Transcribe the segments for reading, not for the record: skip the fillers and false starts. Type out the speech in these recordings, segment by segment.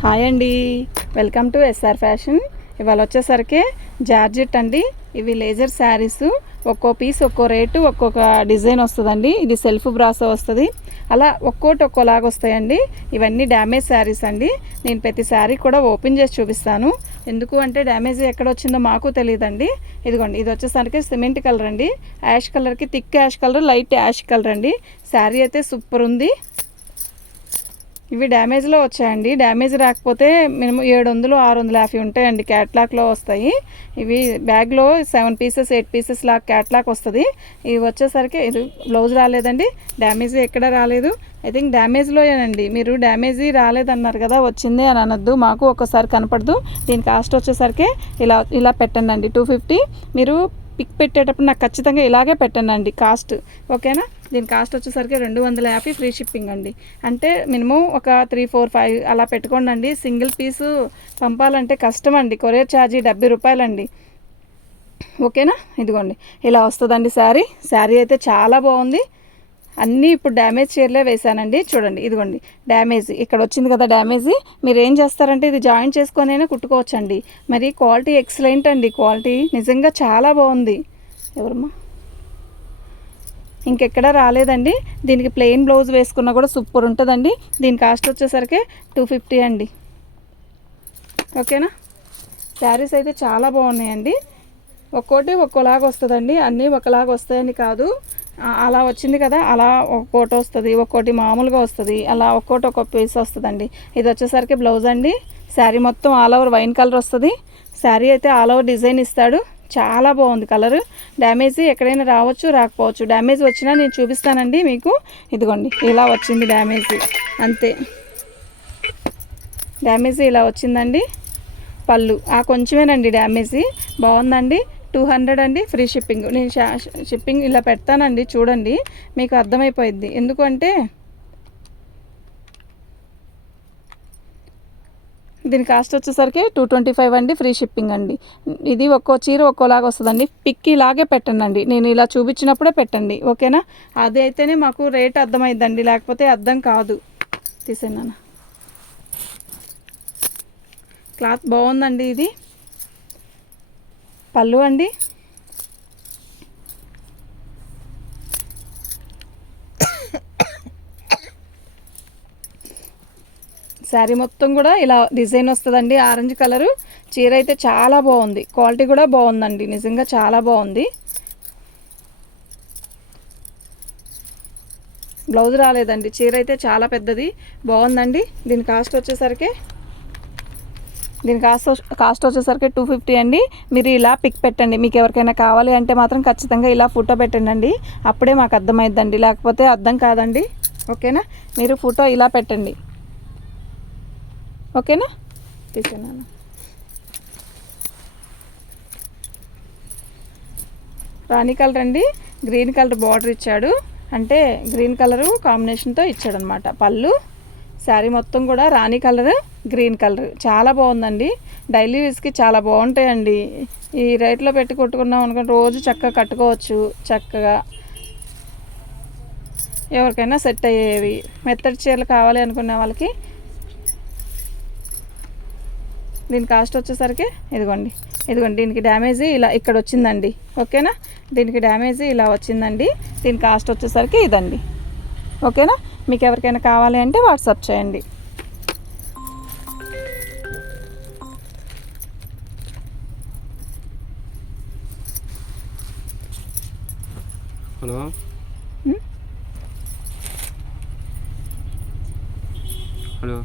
Hi అండి, welcome to SR fashion. ఇవాళ వచ్చేసరికి జార్జెట్ అండి. ఇవి లేజర్ శారీస్, ఒక్కో పీస్ ఒక్కో రేటు, ఒక్కొక్క డిజైన్ వస్తుందండి. ఇది సెల్ఫ్ బ్రాసో వస్తుంది, అలా ఒక్కోటి ఒక్కోలాగా వస్తాయండి. ఇవన్నీ డ్యామేజ్ శారీస్ అండి. నేను ప్రతి శారీ కూడా ఓపెన్ చేసి చూపిస్తాను. ఎందుకు అంటే డ్యామేజ్ ఎక్కడ వచ్చిందో మాకు తెలియదండి. ఇదిగోండి, ఇది వచ్చేసరికి సిమెంట్ కలర్ అండి. యాష్ కలర్కి thick ash colour, light ash colour అండి. శారీ అయితే సూపర్ ఉంది. ఇవి డ్యామేజ్లో వచ్చాయండి. డ్యామేజ్ రాకపోతే మినిమం 700-650 ఉంటాయండి. క్యాట్లాక్లో వస్తాయి. ఇవి బ్యాగ్లో 7 పీసెస్ 8 పీసెస్ లాగా క్యాట్లాక్ వస్తుంది. ఇవి వచ్చేసరికి ఇది బ్లౌజ్ రాలేదండి. డ్యామేజ్ ఎక్కడ రాలేదు. ఐ థింక్ డ్యామేజ్లోయేనండి. మీరు డ్యామేజ్ రాలేదన్నారు కదా, వచ్చింది అని అనొద్దు. మాకు ఒక్కసారి కనపడదు. దీని కాస్ట్ వచ్చేసరికి ఇలా పెట్టండి అండి, 250. మీరు పిక్ పెట్టేటప్పుడు నాకు ఖచ్చితంగా ఇలాగే పెట్టండి కాస్ట్, ఓకేనా. దీని కాస్ట్ వచ్చేసరికి 250 ఫ్రీ షిప్పింగ్ అండి. అంటే మినిమం ఒక 3, 4, 5 అలా పెట్టుకోండి అండి. సింగిల్ పీసు పంపాలంటే కష్టం అండి. కొరియర్ ఛార్జీ 70 రూపాయలండి, ఓకేనా. ఇదిగోండి, ఇలా వస్తుందండి శారీ అయితే చాలా బాగుంది. అన్నీ ఇప్పుడు డ్యామేజ్ చీరలే వేసానండి. చూడండి, ఇదిగోండి డ్యామేజ్ ఇక్కడ వచ్చింది కదా. డ్యామేజ్ మీరు ఏం చేస్తారంటే ఇది జాయిన్ చేసుకొనైనా కుట్టుకోవచ్చండి. మరి క్వాలిటీ ఎక్సలెంట్ అండి. క్వాలిటీ నిజంగా చాలా బాగుంది. ఎవరమ్మా, ఇంకెక్కడ రాలేదండి. దీనికి ప్లెయిన్ బ్లౌజ్ వేసుకున్నా కూడా సూపర్ ఉంటుందండి. దీని కాస్ట్ వచ్చేసరికి 250 అండి, ఓకేనా. శారీస్ అయితే చాలా బాగున్నాయండి. ఒక్కోటి ఒక్కోలాగా వస్తుందండి. అన్నీ ఒకలాగా వస్తాయని కాదు. అలా వచ్చింది కదా, అలా ఒక్కోటి వస్తుంది, ఒక్కోటి మామూలుగా వస్తుంది, అలా ఒక్కోటి ఒక్కొక్క పీస్ వస్తుందండి. ఇది వచ్చేసరికి బ్లౌజ్ అండి. శారీ మొత్తం ఆల్ ఓవర్ వైన్ కలర్ వస్తుంది. శారీ అయితే ఆల్ ఓవర్ డిజైన్ ఇస్తాడు. చాలా బాగుంది కలర్. డ్యామేజ్ ఎక్కడైనా రావచ్చు, రాకపోవచ్చు. డ్యామేజ్ వచ్చినా నేను చూపిస్తానండి మీకు. ఇదిగోండి, ఇలా వచ్చింది డ్యామేజ్, అంతే. డ్యామేజ్ ఇలా వచ్చిందండి. పళ్ళు కొంచెమేనండి డ్యామేజ్. బాగుందండి. 200 అండి, ఫ్రీ షిప్పింగ్. నేను షిప్పింగ్ ఇలా పెడతానండి, చూడండి మీకు అర్థమైపోయింది. ఎందుకంటే దీని కాస్ట్ వచ్చేసరికి 225 అండి, ఫ్రీ షిప్పింగ్ అండి. ఇది ఒక్కో చీర ఒక్కోలాగా వస్తుందండి. పిక్ ఇలాగే పెట్టండి, నేను ఇలా చూపించినప్పుడే పెట్టండి, ఓకేనా. అది అయితేనే మాకు రేట్ అర్థమైందండి, లేకపోతే అర్థం కాదు. తీసేనా, క్లాత్ బాగుందండి. ఇది పళ్ళు అండి. శారీ మొత్తం కూడా ఇలా డిజైన్ వస్తుందండి. Orange colour. చీర అయితే చాలా బాగుంది. క్వాలిటీ కూడా బాగుందండి, నిజంగా చాలా బాగుంది. బ్లౌజ్ రాలేదండి. చీర అయితే చాలా పెద్దది, బాగుందండి. దీని కాస్ట్ వచ్చేసరికి 250 అండి. మీరు ఇలా పిక్ పెట్టండి. మీకు ఎవరికైనా కావాలి అంటే మాత్రం ఖచ్చితంగా ఇలా ఫోటో పెట్టండి, అప్పుడే మాకు అర్థమైద్దండి, లేకపోతే అర్థం కాదండి, ఓకేనా. మీరు ఫోటో ఇలా పెట్టండి, ఓకేనా. తీసేనా, రాణి కలర్ అండి. గ్రీన్ కలర్ బార్డర్ ఇచ్చాడు, అంటే గ్రీన్ కలరు కాంబినేషన్తో ఇచ్చాడు అనమాట. పళ్ళు. శారీ మొత్తం కూడా రాణి కలర్, గ్రీన్ కలర్. చాలా బాగుందండి. డైలీ యూస్కి చాలా బాగుంటాయండి. ఈ రేట్లో పెట్టి కొట్టుకున్నాం అనుకుంటే రోజు చక్కగా కట్టుకోవచ్చు. చక్కగా ఎవరికైనా సెట్ అయ్యేవి. మెత్తడి చీరలు కావాలి అనుకునే వాళ్ళకి. దీని కాస్ట్ వచ్చేసరికి ఇదిగోండి దీనికి డ్యామేజ్ ఇలా ఇక్కడ వచ్చిందండి, ఓకేనా. దీనికి డ్యామేజ్ ఇలా వచ్చిందండి. దీని కాస్ట్ వచ్చేసరికి ఇదండి, ఓకేనా. మీకు ఎవరికైనా కావాలి అంటే వాట్సాప్ చేయండి. Hello, hello.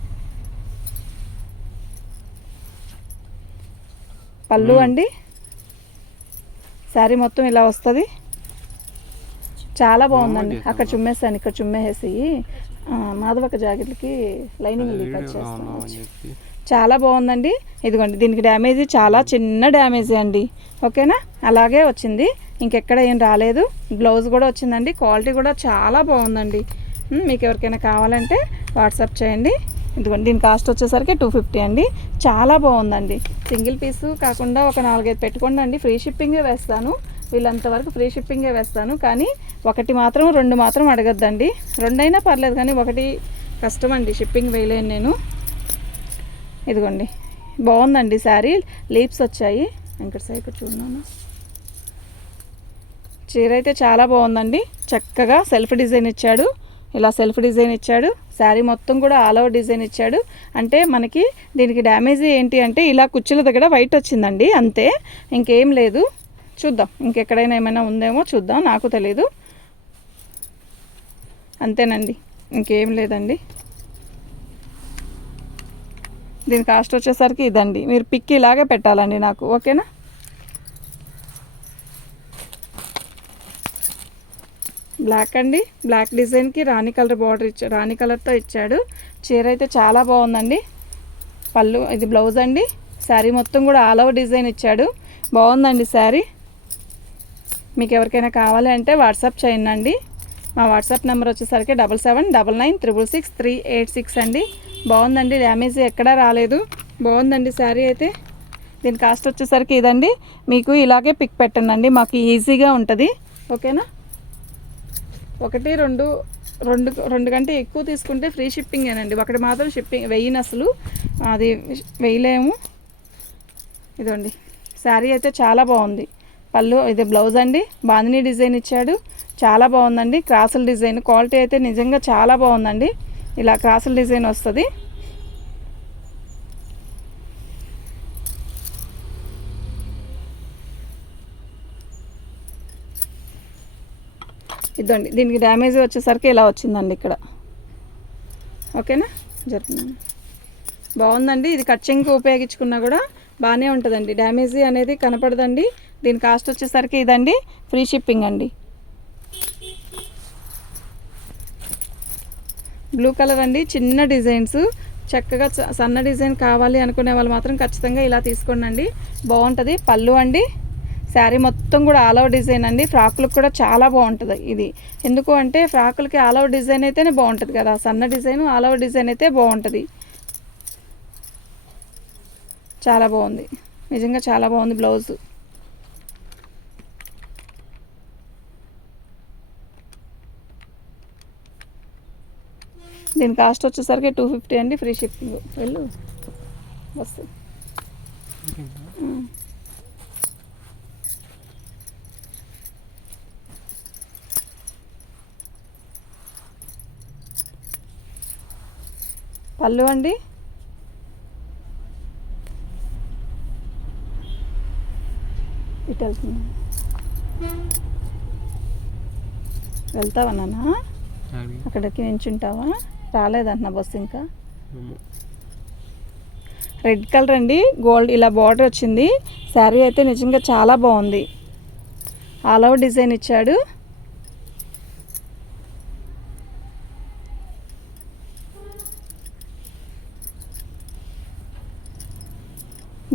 పళ్ళు అండి. శారీ మొత్తం ఇలా వస్తుంది. చాలా బాగుందండి. అక్కడ చుమ్మేస్తాను, ఇక్కడ చుమ్మేసి మాధవక జాకెట్లకి లైనింగ్ కట్ చేస్తాను. చాలా బాగుందండి. ఇదిగోండి, దీనికి డ్యామేజ్ చాలా చిన్న డ్యామేజే అండి, ఓకేనా. అలాగే వచ్చింది, ఇంకెక్కడ ఏం రాలేదు. బ్లౌజ్ కూడా వచ్చిందండి. క్వాలిటీ కూడా చాలా బాగుందండి. మీకు ఎవరికైనా కావాలంటే వాట్సాప్ చేయండి. ఇదిగోండి, దీని కాస్ట్ వచ్చేసరికి 250 అండి. చాలా బాగుందండి. సింగిల్ పీసు కాకుండా ఒక 4-5 పెట్టుకోండి అండి. ఫ్రీ షిప్పింగే వేస్తాను. వీళ్ళంతవరకు ఫ్రీ షిప్పింగే వేస్తాను. కానీ 1 మాత్రం 2 మాత్రం అడగద్దండి. 2 అయినా పర్లేదు, కానీ 1 కష్టం అండి, షిప్పింగ్ వేయలేను నేను. ఇదిగోండి, బాగుందండి శారీ. లీప్స్ వచ్చాయి. ఇక్కడ సైడ్ చూడన్నాను. చీర అయితే చాలా బాగుందండి. చక్కగా సెల్ఫ్ డిజైన్ ఇచ్చాడు. ఇలా సెల్ఫ్ డిజైన్ ఇచ్చాడు. శారీ మొత్తం కూడా ఆల్ ఓవర్ డిజైన్ ఇచ్చాడు. అంటే మనకి దీనికి డ్యామేజ్ ఏంటి అంటే ఇలా కుచ్చుల దగ్గర వైట్ వచ్చిందండి, అంతే, ఇంకేం లేదు. చూద్దాం ఇంకెక్కడైనా ఏమైనా ఉందేమో చూద్దాం, నాకు తెలీదు. అంతేనండి, ఇంకేం లేదండి. దీని కాస్ట్ వచ్చేసరికి ఇదండి. మీరు పిక్ ఇలాగే పెట్టాలండి నాకు, ఓకేనా? బ్లాక్ అండి. బ్లాక్ డిజైన్కి రాణి కలర్ బార్డర్ రాణి కలర్తో ఇచ్చాడు. చీర అయితే చాలా బాగుందండి. పళ్ళు, ఇది బ్లౌజ్ అండి. శారీ మొత్తం కూడా ఆల్ ఓవర్ డిజైన్ ఇచ్చాడు. బాగుందండి శారీ. మీకు ఎవరికైనా కావాలి అంటే వాట్సాప్ చేయండి. మా వాట్సాప్ నెంబర్ వచ్చేసరికి 7799666386 అండి. బాగుందండి, డ్యామేజ్ ఎక్కడా రాలేదు. బాగుందండి శారీ అయితే. దీని కాస్ట్ వచ్చేసరికి ఇదండి. మీకు ఇలాగే పిక్ పెట్టండి, మాకు ఈజీగా ఉంటుంది, ఓకేనా? రెండు కంటే ఎక్కువ తీసుకుంటే ఫ్రీ షిప్పింగేనండి. ఒకటి మాత్రం షిప్పింగ్ వెయ్యను, అసలు అది వేయలేము. ఇదండి శారీ అయితే చాలా బాగుంది. పళ్ళు, ఇది బ్లౌజ్ అండి. బాందిని డిజైన్ ఇచ్చాడు. చాలా బాగుందండి. క్రాసుల డిజైన్ క్వాలిటీ అయితే నిజంగా చాలా బాగుందండి. ఇలా క్రాసుల డిజైన్ వస్తుంది. ఇదండి, దీనికి డ్యామేజ్ వచ్చేసరికి ఇలా వచ్చిందండి ఇక్కడ, ఓకేనా? జరుగుతుంది. బాగుందండి. ఇది కట్చింగ్కి ఉపయోగించుకున్నా కూడా బాగానే ఉంటుందండి, డ్యామేజ్ అనేది కనపడదండి. దీని కాస్ట్ వచ్చేసరికి ఇదండి. ఫ్రీ షిప్పింగ్ అండి. బ్లూ కలర్ అండి. చిన్న డిజైన్స్, చక్కగా సన్న డిజైన్ కావాలి అనుకునే వాళ్ళు మాత్రం ఖచ్చితంగా ఇలా తీసుకోండి, బాగుంటుంది. పళ్ళు అండి. శారీ మొత్తం కూడా ఆల్ ఓవర్ డిజైన్ అండి. ఫ్రాకులకు కూడా చాలా బాగుంటుంది ఇది. ఎందుకు అంటే ఫ్రాకులకి ఆల్ ఓవర్ డిజైన్ అయితేనే బాగుంటుంది కదా, సన్న డిజైన్ ఆల్ ఓవర్ డిజైన్ అయితే బాగుంటుంది. చాలా బాగుంది, నిజంగా చాలా బాగుంది బ్లౌజ్. దీని కాస్ట్ వచ్చేసరికి 250 అండి. Free shipping. వెళ్ళు బస్సు. పళ్ళు అండి. ఇటు వెళ్తున్నా, వెళ్తావా నాన్న? అక్కడికి నించుంటావా? రాలేదంటున్నా బస్సు ఇంకా. రెడ్ కలర్ అండి. గోల్డ్ ఇలా బార్డర్ వచ్చింది. శారీ అయితే నిజంగా చాలా బాగుంది. ఆల్ ఓవర్ డిజైన్ ఇచ్చాడు.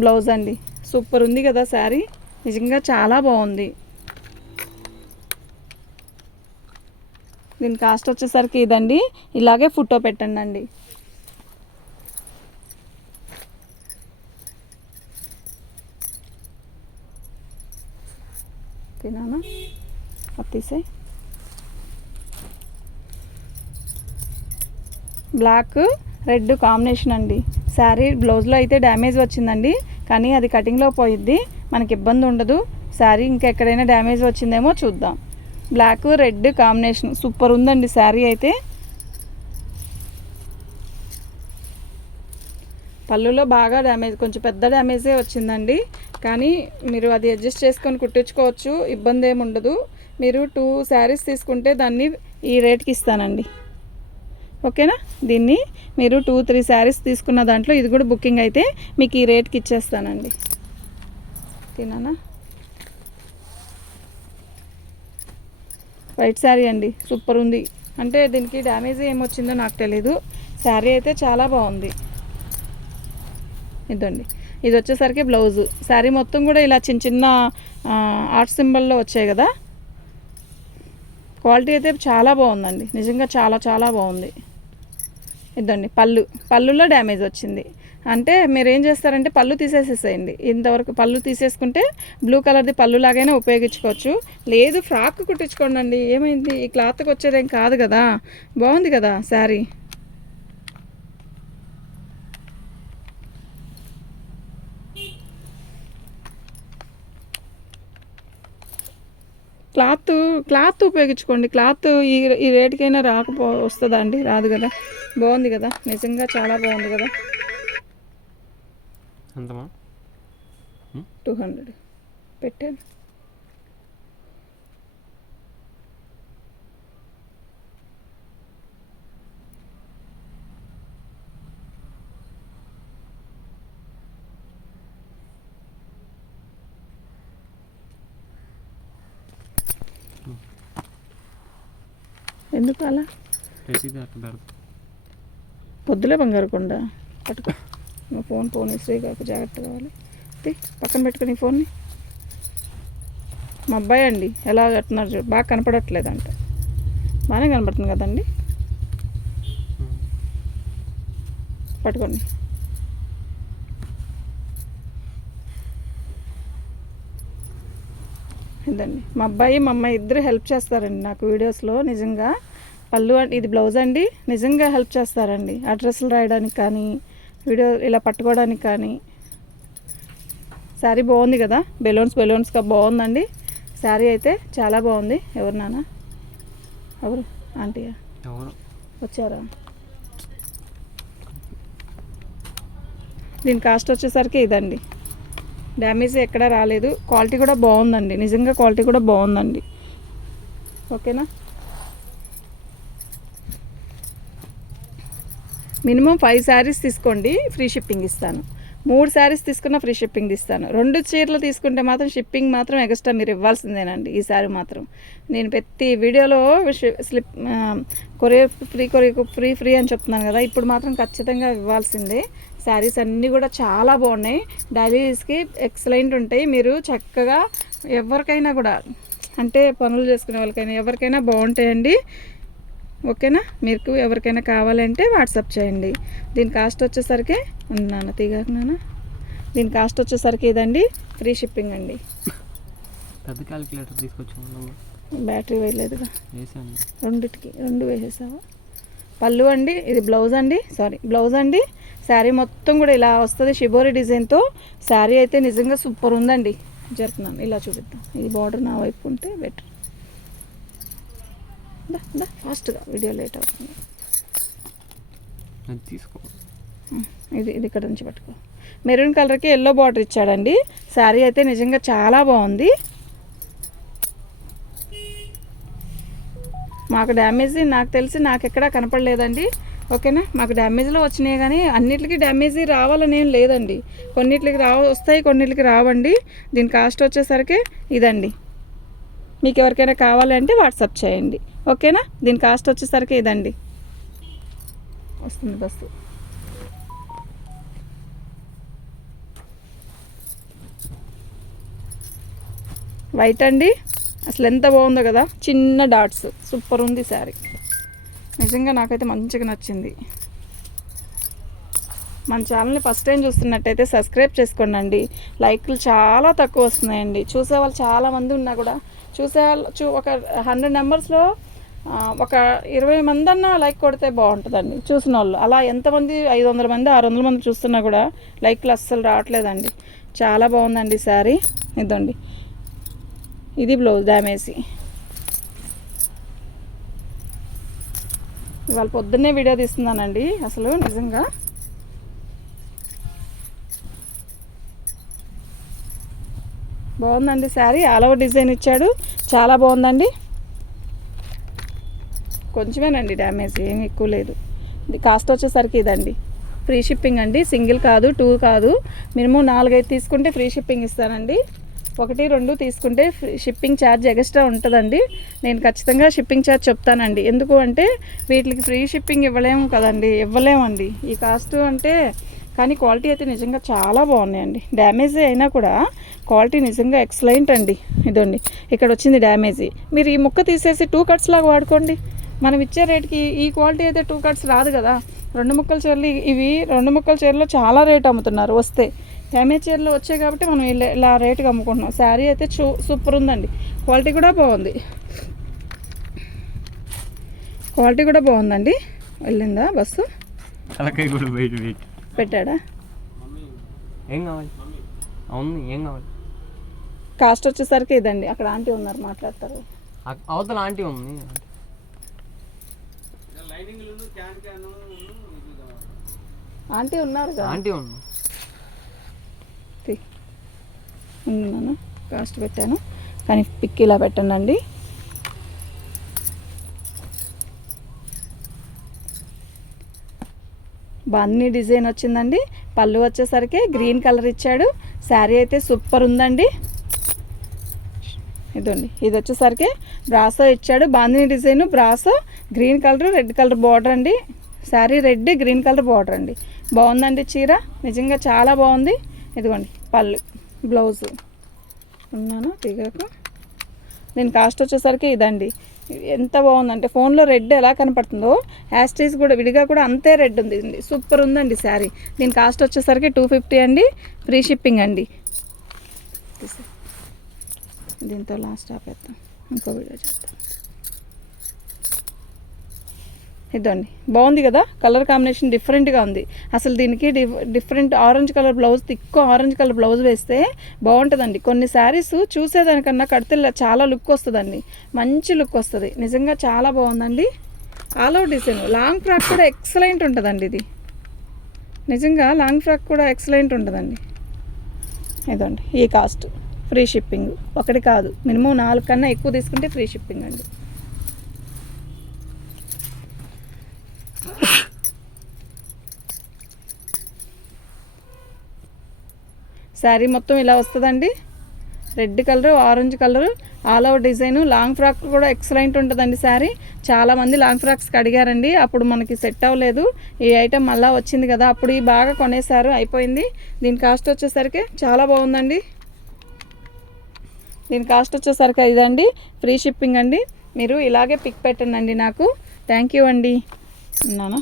బ్లౌజ్ అండి. సూపర్ ఉంది కదా శారీ, నిజంగా చాలా బాగుంది. దీని కాస్ట్ వచ్చేసరికి ఇదండి. ఇలాగే ఫోటో పెట్టండి. తినానా తీసే. బ్లాక్ రెడ్ కాంబినేషన్ అండి. శారీ బ్లౌజ్లో అయితే డ్యామేజ్ వచ్చిందండి, కానీ అది కటింగ్లో పోయిద్ది, మనకి ఇబ్బంది ఉండదు. శారీ ఇంకెక్కడైనా డ్యామేజ్ వచ్చిందేమో చూద్దాం. బ్లాక్ రెడ్ కాంబినేషన్ సూపర్ ఉందండి శారీ అయితే. పళ్ళులో బాగా డ్యామేజ్, కొంచెం పెద్ద డ్యామేజే వచ్చిందండి, కానీ మీరు అది అడ్జస్ట్ చేసుకొని కుట్టించుకోవచ్చు, ఇబ్బంది ఏమి ఉండదు. మీరు 2 శారీస్ తీసుకుంటే దాన్ని ఈ రేట్కి ఇస్తానండి, ఓకేనా? దీన్ని మీరు 2-3 శారీస్ తీసుకున్న దాంట్లో ఇది కూడా బుకింగ్ అయితే మీకు ఈ రేట్కి ఇచ్చేస్తానండి. ఓకేనా? వైట్ శారీ అండి, సూపర్ ఉంది. అంటే దీనికి డ్యామేజ్ ఏమొచ్చిందో నాకు తెలీదు. శారీ అయితే చాలా బాగుంది. ఇదండి, ఇది వచ్చేసరికి బ్లౌజు. శారీ మొత్తం కూడా ఇలా చిన్న చిన్న ఆర్ట్ సింబల్లో వచ్చాయి కదా. క్వాలిటీ అయితే చాలా బాగుందండి, నిజంగా చాలా చాలా బాగుంది. ఇదండి పళ్ళులో డ్యామేజ్ వచ్చింది. అంటే మీరు ఏం చేస్తారంటే పళ్ళు తీసేసేసేయండి. ఇంతవరకు పళ్ళు తీసేసుకుంటే బ్లూ కలర్ది పళ్ళు లాగైనా ఉపయోగించుకోవచ్చు. లేదు ఫ్రాక్ కుట్టించుకోండి, ఏమైంది? ఈ క్లాత్కి వచ్చేదేం కాదు కదా, బాగుంది కదా శారీ. క్లాత్ ఉపయోగించుకోండి. క్లాత్ ఈ రేటుకైనా వస్తుందా అండి? రాదు కదా. బాగుంది కదా, నిజంగా చాలా బాగుంది కదా. ఎంతమా? 200 పెట్టాను. ఎందుకు అలా? ప్రతిదీ అట్లా పెడతా. పొద్దులే బంగారు కొండ పట్టుకో. మా ఫోన్ ఇస్త్రీ కాక జాగ్రత్త కావాలి. పక్కన పెట్టుకుని ఫోన్ని. మా అబ్బాయి అండి ఎలా కట్టున్నారు చూడు, బాగా కనపడట్లేదంట. బాగానే కనపడుతుంది కదండి. పట్టుకోండి. ఇదండి మా అబ్బాయి మా అమ్మాయి ఇద్దరు హెల్ప్ చేస్తారండి నాకు వీడియోస్లో. నిజంగా పళ్ళు ఇది బ్లౌజ్ అండి, నిజంగా హెల్ప్ చేస్తారండి అడ్రస్లు రాయడానికి కానీ, వీడియో ఇలా పట్టుకోవడానికి కానీ. శారీ బాగుంది కదా, బెలూన్స్గా బాగుందండి. శారీ అయితే చాలా బాగుంది. ఎవరు నాన్న? ఎవరు? ఆంటీయా? వచ్చారా? దీని కాస్ట్ వచ్చేసరికి ఇదండి. డ్యామేజ్ ఎక్కడా రాలేదు. క్వాలిటీ కూడా బాగుందండి, నిజంగా క్వాలిటీ కూడా బాగుందండి. ఓకేనా? మినిమం 5 శారీస్ తీసుకోండి, ఫ్రీ షిప్పింగ్ ఇస్తాను. 3 శారీస్ తీసుకున్న ఫ్రీ షిప్పింగ్ ఇస్తాను. 2 చీరలు తీసుకుంటే మాత్రం షిప్పింగ్ మాత్రం ఎక్స్ట్రా మీరు ఇవ్వాల్సిందేనండి. ఈ శారీ మాత్రం నేను ప్రతి వీడియోలో కొరియర్ ఫ్రీ అని చెప్తున్నాను కదా, ఇప్పుడు మాత్రం ఖచ్చితంగా ఇవ్వాల్సిందే. శారీస్ అన్నీ కూడా చాలా బాగున్నాయి. డైలీ యూస్కి ఎక్సలెంట్ ఉంటాయి. మీరు చక్కగా ఎవరికైనా కూడా, అంటే పనులు చేసుకునే వాళ్ళకైనా ఎవరికైనా బాగుంటాయండి. ఓకేనా? మీకు ఎవరికైనా కావాలంటే వాట్సాప్ చేయండి. దీని కాస్ట్ వచ్చేసరికి నాన్న తీగాకనా, దీని కాస్ట్ వచ్చేసరికి ఇదండి, ఫ్రీ షిప్పింగ్ అండి. పెద్ద క్యాలిక్యులేటర్ తీసుకొచ్చాము. బ్యాటరీ వేయలేదుగా, వేసాను. 2 వేసేసావా? పళ్ళు అండి, ఇది బ్లౌజ్ అండి. శారీ మొత్తం కూడా ఇలా వస్తుంది షిబోరి డిజైన్తో. శారీ అయితే నిజంగా సూపర్ ఉందండి. జరుపుతున్నాను, ఇలా చూపిద్దాం. ఇది బార్డర్ నా వైపు ఉంటే బెటర్. ఫాస్ట్గా, వీడియో లేట్ అవుతుంది. తీసుకో. ఇది ఇక్కడ నుంచి పట్టుకో. మెరూన్ కలర్కి ఎల్లో బార్డర్ ఇచ్చాడండి. శారీ అయితే నిజంగా చాలా బాగుంది. మాకు డ్యామేజ్ నాకు తెలిసి నాకెక్కడా కనపడలేదండి. ఓకేనా? మాకు డ్యామేజ్లో వచ్చినాయి కానీ అన్నిటికీ డ్యామేజ్ రావాలని ఏం లేదండి. కొన్నిటికి వస్తాయి, కొన్నిటికి రావండి. దీని కాస్ట్ వచ్చేసరికి ఇదండి. మీకు ఎవరికైనా కావాలంటే వాట్సాప్ చేయండి. ఓకేనా? దీని కాస్ట్ వచ్చేసరికి ఇదండి. వస్తుంది బస్సు. వైట్ అండి, అసలు ఎంత బాగుందో కదా, చిన్న డాట్స్. సూపర్ ఉంది శారీ, నిజంగా నాకైతే మంచిగా నచ్చింది. మన ఛానల్ని ఫస్ట్ టైం చూస్తున్నట్టయితే సబ్స్క్రైబ్ చేసుకోండి. లైక్లు చాలా తక్కువ వస్తున్నాయండి. చూసేవాళ్ళు చాలామంది ఉన్నా కూడా ఒక 100 నెంబర్స్లో ఒక 20 మంది అన్నా లైక్ కొడితే బాగుంటుందండి చూసిన వాళ్ళు. అలా ఎంతమంది 500 మంది 600 మంది చూస్తున్నా కూడా లైక్లు అస్సలు రావట్లేదండి. చాలా బాగుందండి శారీ. ఇదండి, ఇది బ్లౌజ్ డ్యామేజ్. ఇవాళ పొద్దున్నే వీడియో తీస్తున్నానండి. అసలు నిజంగా బాగుందండి శారీ. ఆల్ ఓవర్ డిజైన్ ఇచ్చాడు, చాలా బాగుందండి. కొంచెమేనండి డ్యామేజ్, ఏం ఎక్కువ లేదు. ఇది కాస్ట్ వచ్చేసరికి ఇదండి, ఫ్రీ షిప్పింగ్ అండి. సింగిల్ కాదు, 2 కాదు, మినిమం 4-5 తీసుకుంటే ఫ్రీ షిప్పింగ్ ఇస్తానండి. 1-2 తీసుకుంటే షిప్పింగ్ ఛార్జ్ ఎక్స్ట్రా ఉంటుందండి. నేను ఖచ్చితంగా షిప్పింగ్ ఛార్జ్ చెప్తానండి. ఎందుకు అంటే వీటికి ఫ్రీ షిప్పింగ్ ఇవ్వలేము కదండి, ఇవ్వలేమండి ఈ కాస్ట్ అంటే. కానీ క్వాలిటీ అయితే నిజంగా చాలా బాగున్నాయండి. డ్యామేజ్ అయినా కూడా క్వాలిటీ నిజంగా ఎక్సలెంట్ అండి. ఇదండి, ఇక్కడ వచ్చింది డ్యామేజ్. మీరు ఈ ముక్క తీసేసి 2 కట్స్ లాగా వాడుకోండి. మనం ఇచ్చే రేట్కి ఈ క్వాలిటీ అయితే 2 కట్స్ రాదు కదా. 2 ముక్కల చీరలు ఇవి 2 ముక్కల చీరలో చాలా రేట్ అమ్ముతున్నారు వస్తే. డ్యామేజ్ చీరలు వచ్చాయి కాబట్టి మనం ఇలా రేటుగా అమ్ముకుంటున్నాం. శారీ అయితే సూపర్ ఉందండి. క్వాలిటీ కూడా బాగుందండి. వెళ్ళిందా బస్సు? పెట్టాడా? ఏం కావాలి? అవును, ఏం కావాలి? కాస్ట్ వచ్చేసరికి ఇదండి. అక్కడ ఆంటీ ఉన్నారు, మాట్లాడతారు. అవతల ఆంటీ ఉంది. ఆంటీ ఉన్నారు కదా, ఆంటీ ఉంది. ఉన్నాను, కాస్ట్ పెట్టాను కానీ పిక్ ఇలా పెట్టండి. బాందిని డిజైన్ వచ్చిందండి. పళ్ళు వచ్చేసరికి గ్రీన్ కలర్ ఇచ్చాడు. శారీ అయితే సూపర్ ఉందండి. ఇదండి, ఇది వచ్చేసరికి బ్రాసో ఇచ్చాడు. బాందిని డిజైన్, బ్రాసో, green colour, red colour border అండి. Sari red, green colour border అండి. బాగుందండి చీర, నిజంగా చాలా బాగుంది. ఇదిగోండి పళ్ళు, బ్లౌజు ఉన్నాను తీగకు. దీని కాస్ట్ వచ్చేసరికి ఇదండి. ఎంత బాగుందంటే ఫోన్లో రెడ్ ఎలా కనపడుతుందో యాస్టీస్ కూడా విడిగా కూడా అంతే రెడ్ ఉంది. సూపర్ ఉందండి శారీ. దీని కాస్ట్ వచ్చేసరికి 250 అండి. ఫ్రీ షిప్పింగ్ అండి. దీంతో లాస్ట్ ఆపేద్దాం, ఇంకో వీడియో చేద్దాం. ఇదండి, బాగుంది కదా, కలర్ కాంబినేషన్ డిఫరెంట్గా ఉంది. అసలు దీనికి డిఫరెంట్ ఆరెంజ్ కలర్ బ్లౌజ్, తిక్కువ ఆరెంజ్ కలర్ బ్లౌజ్ వేస్తే బాగుంటుందండి. కొన్ని శారీస్ చూసేదానికన్నా కడితే చాలా లుక్ వస్తుందండి, మంచి లుక్ వస్తుంది. నిజంగా చాలా బాగుందండి. All over design, long frock కూడా ఎక్సలెంట్ ఉంటుందండి. ఇది నిజంగా లాంగ్ ఫ్రాక్ కూడా ఎక్సలెంట్ ఉంటుందండి. ఇదండి, ఈ కాస్ట్ ఫ్రీ షిప్పింగ్. ఒకటి కాదు, మినిమం 4 కన్నా ఎక్కువ తీసుకుంటే ఫ్రీ షిప్పింగ్ అండి. శారీ మొత్తం ఇలా వస్తుందండి. Red colour, orange colour, all over design. Long frock కూడా ఎక్సలెంట్ ఉంటుందండి శారీ. చాలామంది లాంగ్ ఫ్రాక్స్కి అడిగారండి, అప్పుడు మనకి సెట్ అవ్వలేదు. ఈ ఐటెం మళ్ళీ వచ్చింది కదా, అప్పుడు ఈ బాగా కొనేసారు, అయిపోయింది. దీని కాస్ట్ వచ్చేసరికి చాలా బాగుందండి. దీని కాస్ట్ వచ్చేసరికి ఇదండి, ఫ్రీ షిప్పింగ్ అండి. మీరు ఇలాగే పిక్ పెట్టండి నాకు. థ్యాంక్ యూ అండి. ఉన్నాను.